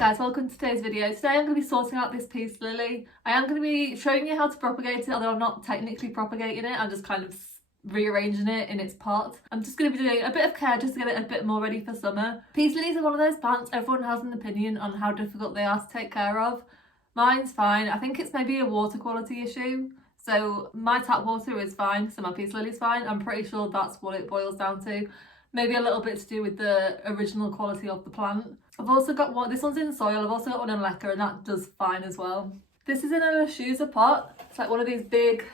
guys, welcome to today's video. Today I'm going to be sorting out this peace lily. I am going to be showing you how to propagate it, although I'm not technically propagating it, I'm just kind of rearranging it in its pot. I'm just going to be doing a bit of care just to get it a bit more ready for summer. Peace lilies are one of those plants everyone has an opinion on how difficult they are to take care of. Mine's fine. I think it's maybe a water quality issue. So my tap water is fine, so my peace lily's fine. I'm pretty sure that's what it boils down to. Maybe a little bit to do with the original quality of the plant. I've also got one, this one's in soil, I've also got one in LECA and that does fine as well. This is in a diffuser pot. It's like one of these big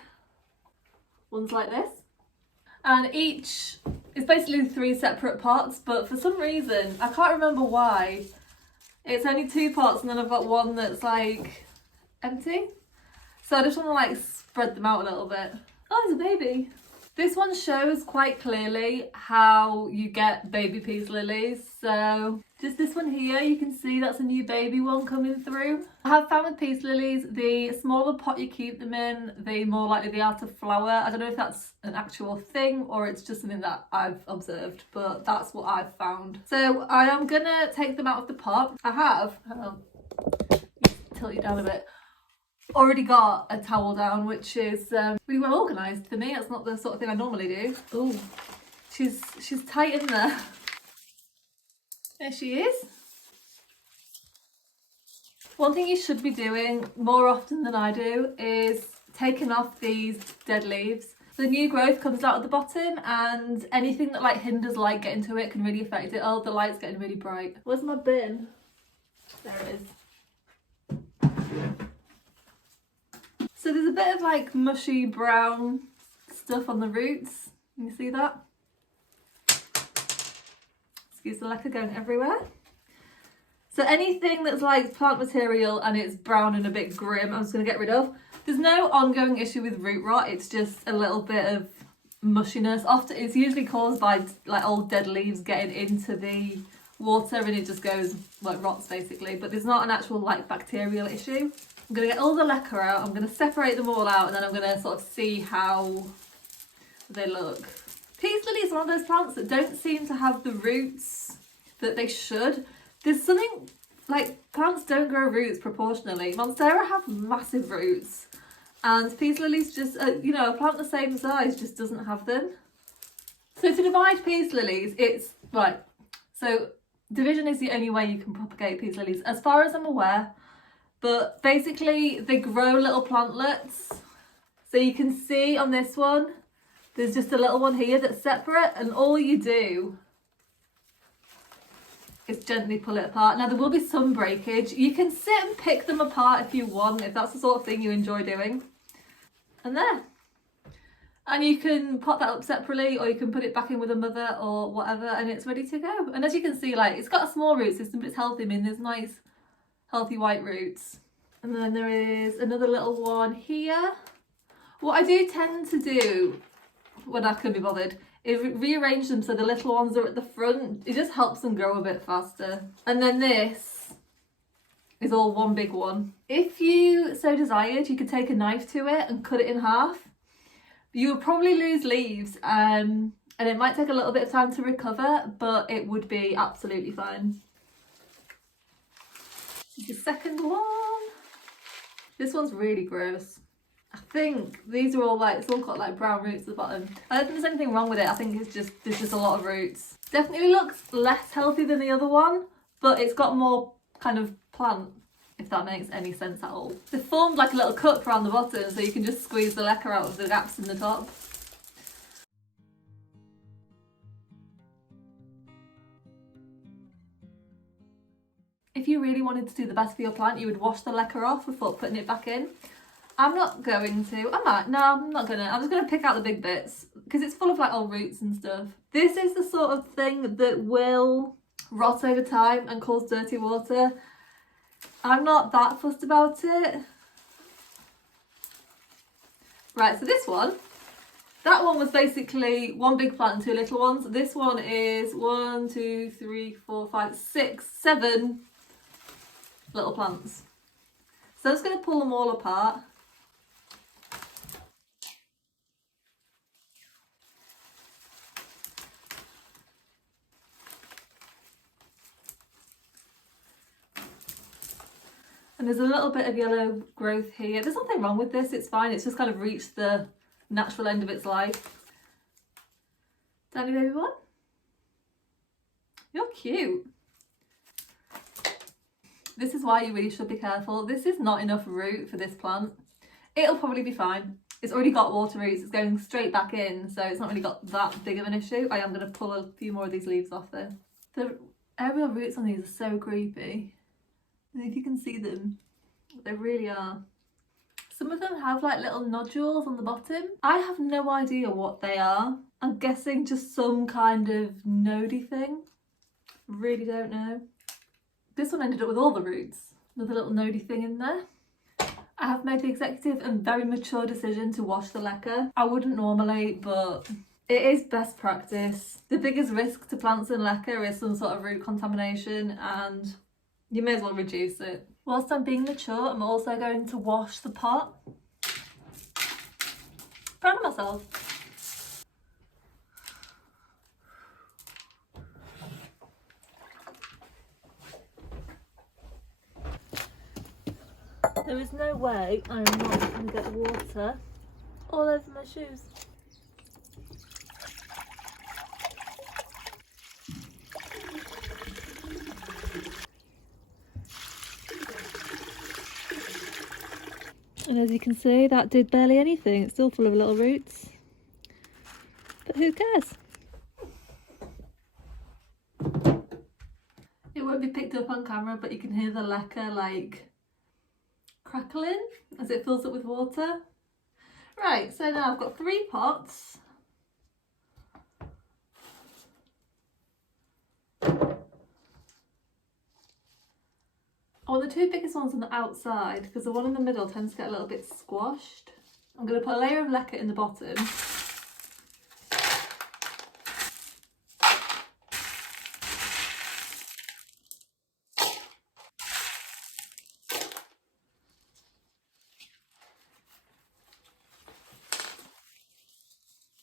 ones like this. And each is basically 3 separate pots, but for some reason, I can't remember why, it's only 2 pots and then I've got one that's like empty. So I just want to like spread them out a little bit. Oh, there's a baby. This one shows quite clearly how you get baby peace lilies. So just this one here, you can see that's a new baby one coming through. I have found with peace lilies, the smaller pot you keep them in, the more likely they are to flower. I don't know if that's an actual thing or it's just something that I've observed, but that's what I've found. So I am gonna take them out of the pot. I have, tilt you down a bit, already got a towel down, which is really well organised for me. That's not the sort of thing I normally do. Oh, she's tight in there. There she is. One thing you should be doing more often than I do is taking off these dead leaves. The new growth comes out at the bottom and anything that like hinders light getting to it can really affect it. Oh, the light's getting really bright. Where's my bin? There it is. So there's a bit of like mushy brown stuff on the roots. Can you see that? Excuse the LECA going everywhere. So anything that's like plant material and it's brown and a bit grim, I'm just going to get rid of. There's no ongoing issue with root rot, it's just a little bit of mushiness. Often it's usually caused by like old dead leaves getting into the water and it just goes like rots basically, but there's not an actual like bacterial issue. I'm going to get all the LECA out, I'm going to separate them all out and then I'm going to sort of see how they look. Peace lily is one of those plants that don't seem to have the roots that they should. There's something, like plants don't grow roots proportionally. Monstera have massive roots and peace lilies just, you know, a plant the same size just doesn't have them. So to divide peace lilies, it's, right, so division is the only way you can propagate peace lilies as far as I'm aware. But basically they grow little plantlets. So you can see on this one, there's just a little one here that's separate and all you do is gently pull it apart. Now there will be some breakage. You can sit and pick them apart if you want, if that's the sort of thing you enjoy doing. And there. And you can pot that up separately or you can put it back in with a mother or whatever and it's ready to go. And as you can see, like it's got a small root system but it's healthy. I mean there's nice healthy white roots. And then there is another little one here. What I do tend to do when I can be bothered is rearrange them so the little ones are at the front. It just helps them grow a bit faster. And then this is all one big one. If you so desired, you could take a knife to it and cut it in half. You would probably lose leaves and it might take a little bit of time to recover, but it would be absolutely fine. The second one. This one's really gross. I think these are all like, it's all got like brown roots at the bottom. I don't think there's anything wrong with it. I think it's just, there's just a lot of roots. Definitely looks less healthy than the other one, but it's got more kind of plant, if that makes any sense at all. They formed like a little cup around the bottom so you can just squeeze the LECA out of the gaps in the top. If you really wanted to do the best for your plant, you would wash the LECA off before putting it back in. I'm not going to. I might. No, I'm not gonna. I'm just gonna pick out the big bits because it's full of like old roots and stuff. This is the sort of thing that will rot over time and cause dirty water. I'm not that fussed about it. Right, so this one, that one was basically one big plant and 2 little ones. This one is 1, 2, 3, 4, 5, 6, 7 little plants. So I'm just going to pull them all apart. And there's a little bit of yellow growth here. There's nothing wrong with this, it's fine. It's just kind of reached the natural end of its life. Tiny baby one. You're cute. This is why you really should be careful. This is not enough root for this plant. It'll probably be fine. It's already got water roots, it's going straight back in, so it's not really got that big of an issue. I am going to pull a few more of these leaves off though. The aerial roots on these are so creepy. And if you can see them, they really are. Some of them have like little nodules on the bottom. I have no idea what they are. I'm guessing just some kind of nodey thing. Really don't know. This one ended up with all the roots. Another little nodey thing in there. I have made the executive and very mature decision to wash the LECA. I wouldn't normally, but it is best practice. The biggest risk to plants in LECA is some sort of root contamination, and you may as well reduce it. Whilst I'm being mature, I'm also going to wash the pot. Proud of myself. There is no way I am not going to get water all over my shoes. And as you can see, that did barely anything. It's still full of little roots. But who cares? It won't be picked up on camera, but you can hear the LECA like crackling as it fills up with water. Right, so now I've got 3 pots. I want the 2 biggest ones on the outside because the one in the middle tends to get a little bit squashed. I'm going to put a layer of LECA in the bottom.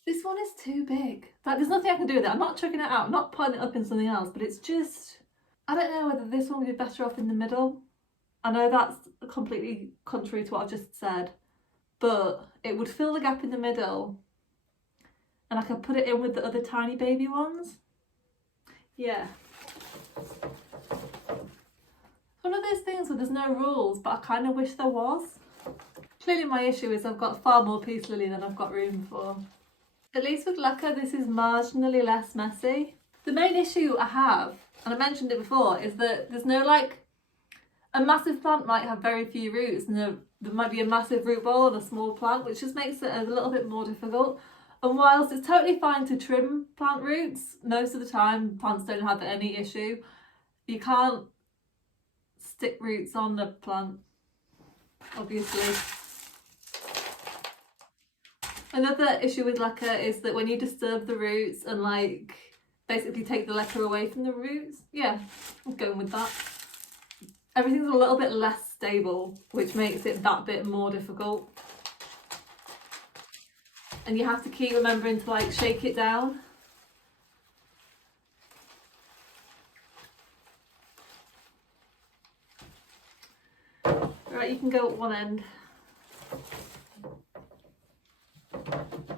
This one is too big. Like, there's nothing I can do with it. I'm not chucking it out. I'm not putting it up in something else, but it's just... I don't know whether this one would be better off in the middle. I know that's completely contrary to what I've just said, but it would fill the gap in the middle and I could put it in with the other tiny baby ones. Yeah. One of those things where there's no rules, but I kind of wish there was. Clearly my issue is I've got far more peace lily than I've got room for. At least with LECA this is marginally less messy. The main issue I have, and I mentioned it before, is that there's no like, a massive plant might have very few roots and there might be a massive root ball on a small plant, which just makes it a little bit more difficult. And whilst it's totally fine to trim plant roots, most of the time plants don't have any issue. You can't stick roots on the plant, obviously. Another issue with LECA is that when you disturb the roots and like basically take the LECA away from the roots, yeah, I'm going with that. Everything's a little bit less stable, which makes it that bit more difficult. And you have to keep remembering to like shake it down. Right, you can go at one end.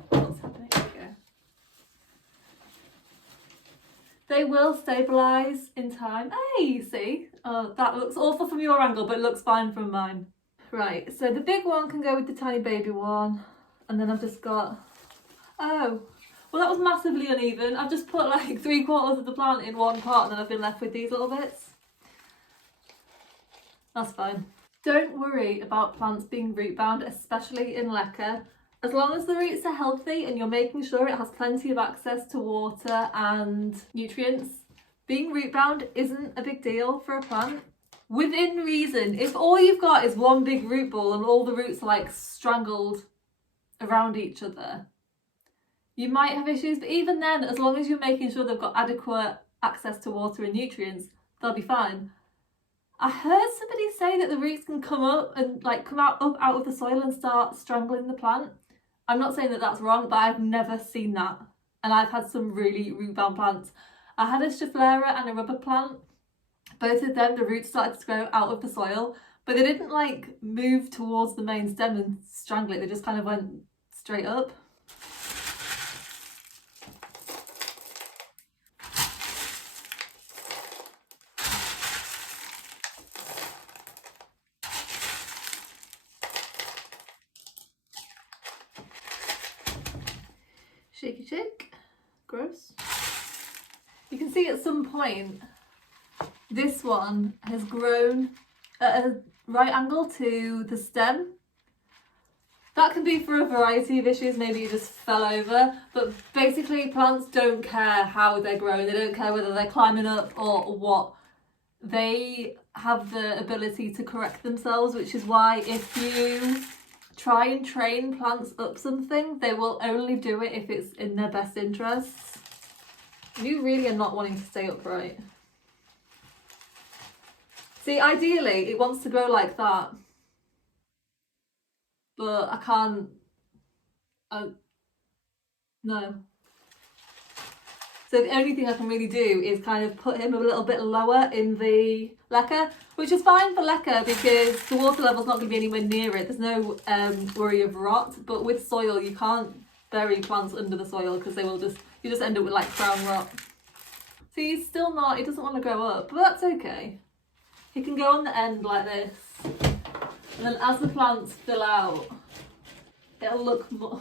What's happening? There we go. They will stabilise in time. Hey, see? Oh, that looks awful from your angle, but it looks fine from mine. Right, so the big one can go with the tiny baby one. And then I've just got... Oh, well that was massively uneven. I've just put like 3/4 of the plant in one pot and then I've been left with these little bits. That's fine. Don't worry about plants being root bound, especially in LECA. As long as the roots are healthy and you're making sure it has plenty of access to water and nutrients, being root bound isn't a big deal for a plant. Within reason. If all you've got is one big root ball and all the roots are like strangled around each other, you might have issues, but even then, as long as you're making sure they've got adequate access to water and nutrients, they'll be fine. I heard somebody say that the roots can come up and like come out of the soil and start strangling the plant. I'm not saying that that's wrong, but I've never seen that. And I've had some really root bound plants. I had a Schefflera and a rubber plant. Both of them, the roots started to grow out of the soil, But they didn't like move towards the main stem and strangle it, they just kind of went straight up. Shaky shake, gross. You can see at some point this one has grown at a right angle to the stem. That can be for a variety of issues, maybe it just fell over, but basically plants don't care how they're growing, they don't care whether they're climbing up or what. They have the ability to correct themselves, which is why if you try and train plants up something, they will only do it if it's in their best interests. You really are not wanting to stay upright. See, ideally, it wants to grow like that. But I can't... no. So the only thing I can really do is kind of put him a little bit lower in the LECA, which is fine for LECA because the water level's not going to be anywhere near it. There's no worry of rot, but with soil you can't bury plants under the soil because they will just, you just end up with like brown rot. So he's still not, he doesn't want to grow up, but that's okay. He can go on the end like this, and then as the plants fill out, it'll look more...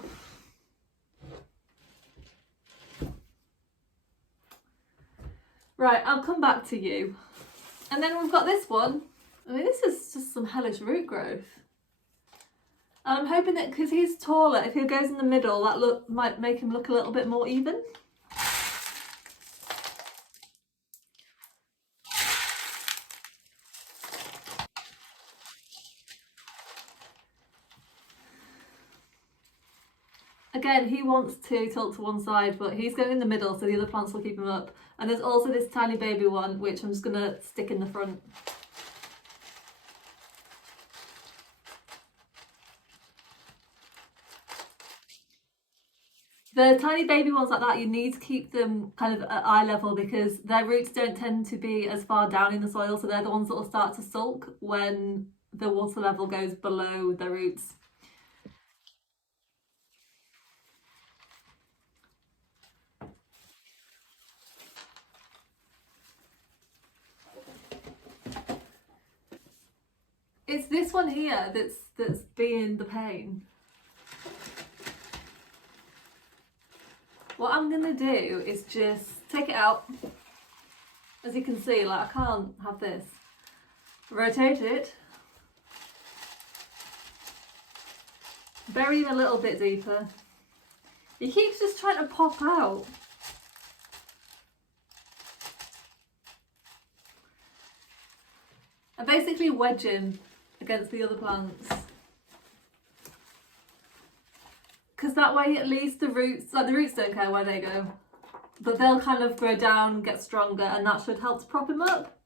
Right, I'll come back to you. And then we've got this one. I mean, this is just some hellish root growth. And I'm hoping that because he's taller, if he goes in the middle, that might make him look a little bit more even. Again, he wants to tilt to one side, but he's going in the middle, so the other plants will keep him up. And there's also this tiny baby one, which I'm just going to stick in the front. The tiny baby ones like that, you need to keep them kind of at eye level because their roots don't tend to be as far down in the soil, so they're the ones that will start to sulk when the water level goes below the roots. It's this one here that's being the pain. What I'm gonna do is just take it out. As you can see, like I can't have this. Rotate it. Bury him a little bit deeper. He keeps just trying to pop out. I basically wedge him against the other plants. Because that way at least the roots don't care where they go. But they'll kind of grow down, get stronger, and that should help to prop him up.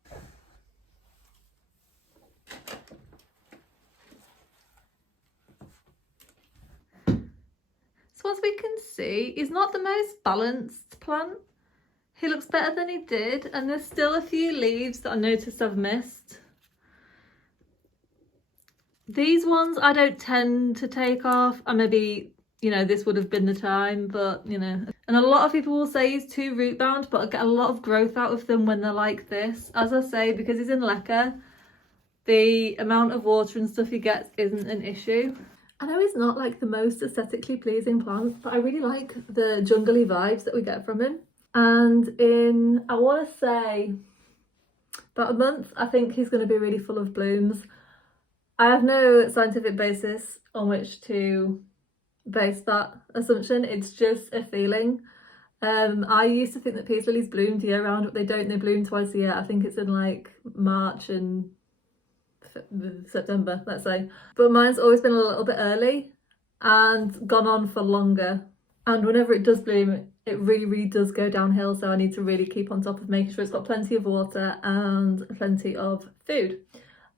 So as we can see, he's not the most balanced plant. He looks better than he did, and there's still a few leaves that I noticed I've missed. These ones I don't tend to take off, and maybe, you know, this would have been the time, but, you know. And a lot of people will say he's too root bound, but I get a lot of growth out of them when they're like this. As I say, because he's in LECA, the amount of water and stuff he gets isn't an issue. I know he's not like the most aesthetically pleasing plant, but I really like the jungly vibes that we get from him. And in, I want to say, about a month, I think he's going to be really full of blooms. I have no scientific basis on which to base that assumption. It's just a feeling. I used to think that peace lilies bloomed year round, but they don't. They bloom twice a year. I think it's in like March and September, let's say. But mine's always been a little bit early and gone on for longer. And whenever it does bloom, it really, really does go downhill. So I need to really keep on top of making sure it's got plenty of water and plenty of food.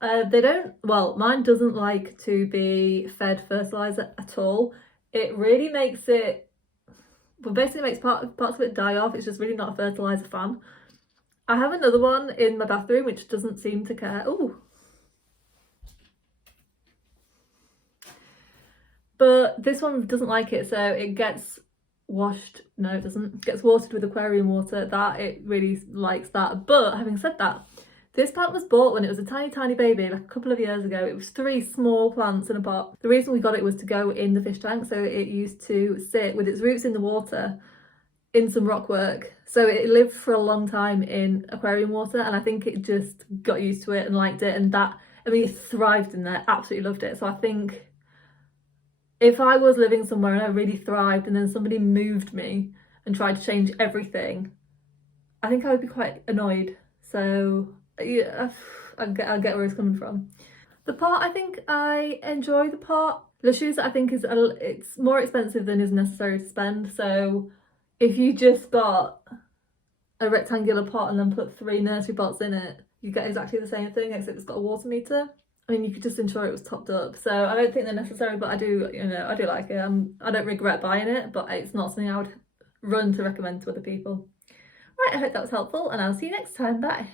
Mine doesn't like to be fed fertiliser at all. It really makes it, well, basically makes parts of it die off. It's just really not a fertiliser fan. I have another one in my bathroom which doesn't seem to care. Ooh. but this one doesn't like it, so it gets washed. No, it doesn't. It gets watered with aquarium water. That it really likes that. But having said that, this plant was bought when it was a tiny baby, like a couple of years ago. It was 3 small plants in a pot. The reason we got it was to go in the fish tank, so it used to sit with its roots in the water in some rock work. So it lived for a long time in aquarium water, and I think it just got used to it and liked it, and that, I mean, it thrived in there, absolutely loved it. So I think if I was living somewhere and I really thrived and then somebody moved me and tried to change everything, I think I would be quite annoyed. So yeah, I get where it's coming from. The pot, I think I enjoy the pot. The shoes, I think it's more expensive than is necessary to spend. So if you just got a rectangular pot and then put 3 nursery pots in it, you get exactly the same thing, except it's got a water meter. I mean, you could just ensure it was topped up. So I don't think they're necessary, but I do, I do like it. I don't regret buying it, but it's not something I would run to recommend to other people. Right, I hope that was helpful, and I'll see you next time. Bye.